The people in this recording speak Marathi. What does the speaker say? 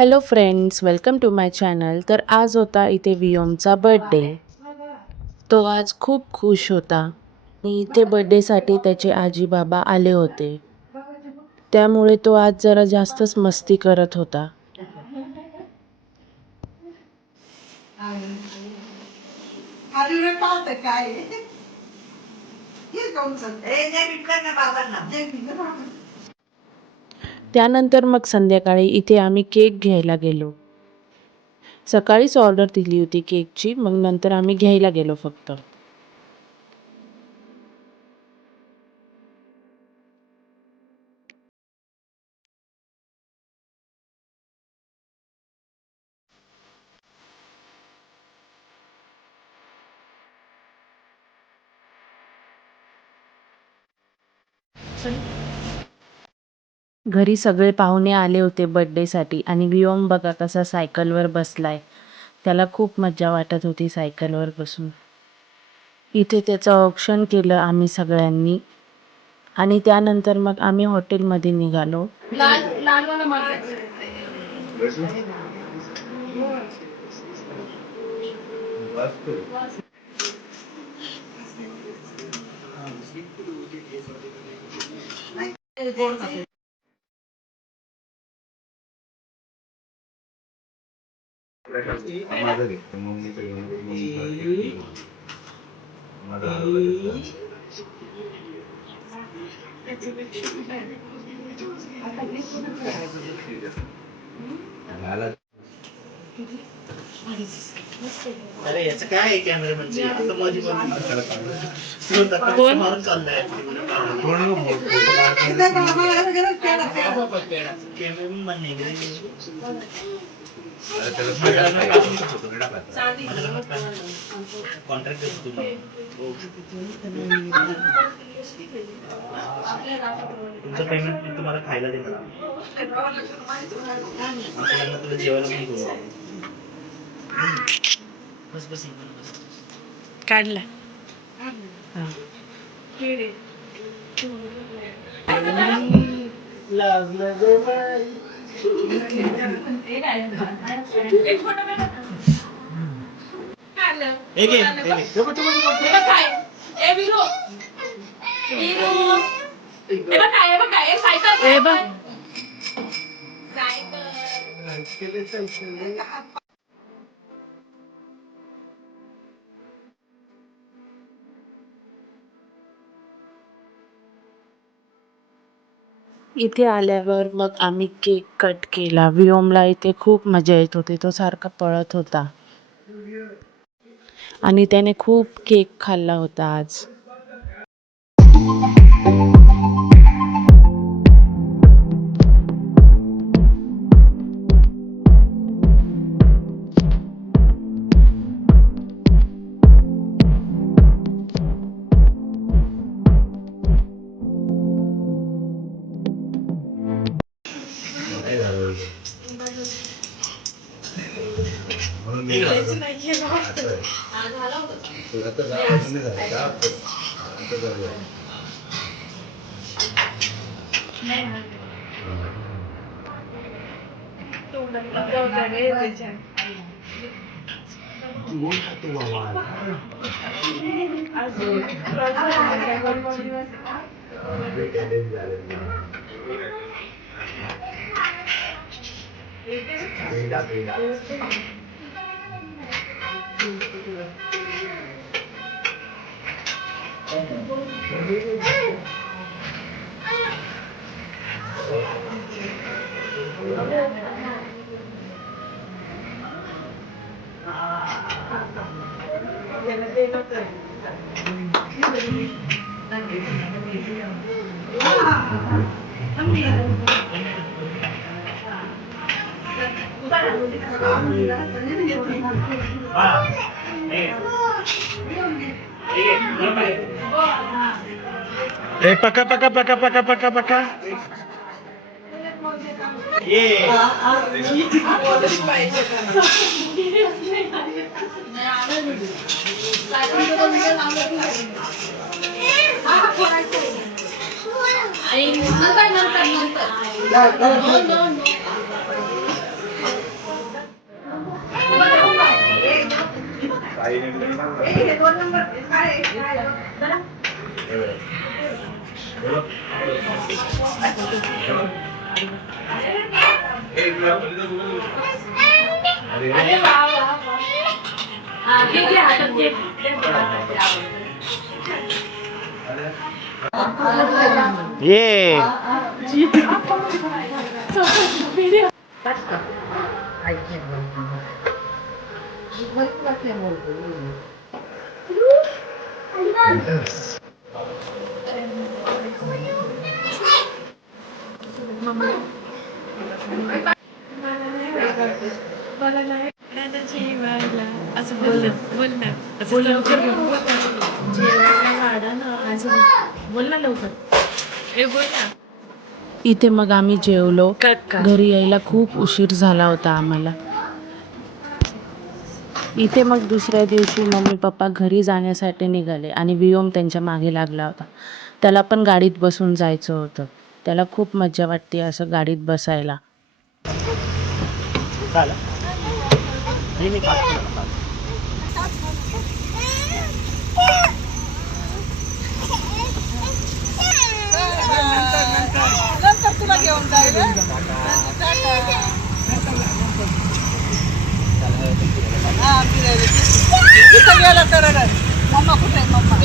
Hello friends, welcome to my channel. तर आज होता इथे वियोमचा बर्थडे. तो आज खूप खुश होता आणि इथे बर्थडेसाठी त्याचे आजी बाबा आले होते. त्यामुळे तो आज जरा जास्तच मस्ती करत होता. त्यानंतर मग संध्याकाळी इथे आम्ही केक घ्यायला गेलो. सकाळीच ऑर्डर दिली होती केकची, मग नंतर आम्ही घ्यायला गेलो फक्त. घरी सगळे पाहुणे आले होते बर्थडेसाठी आणि वियोम बघा कसा सायकलवर बसलाय. त्याला खूप मज्जा वाटत होती सायकलवर बसून. इथे त्याचं औक्षण केलं आम्ही सगळ्यांनी आणि त्यानंतर मग आम्ही हॉटेलमध्ये निघालो. अरे याचं काय आहे कॅमेरा म्हणजे आता मध्ये मारून चाललाय कॉन्ट्रॅक्ट देतो तुम्हाला. तुमचं पेमेंट मी तुम्हाला खायला देणार. तुला जेवायला पण घेऊन जाईल. बस बस बस काढला. लागलं ग बाई. इथे आल्यावर मग आम्ही केक कट केला. वियोमला इथे खूप मजा येत होती. तो सारखा पळत होता आणि त्याने खूप केक खाल्ला होता आज. पका पका पका पका पका पका ये ये इथे मग आम्ही जेवलो. घरी यायला खूप उशीर झाला होता आम्हाला. इथे मग दुसऱ्या दिवशी मम्मी पप्पा घरी जाण्यासाठी निघाले आणि वियोम त्यांच्या मागे लागला होता. त्याला पण गाडीत बसून जायचं होतं. त्याला खूप मज्जा वाटते असं गाडीत बसायला. झालं मी पाच तुला घेऊन जाईल इथं गेलं तर मम्मा कुठे आहे मम्मा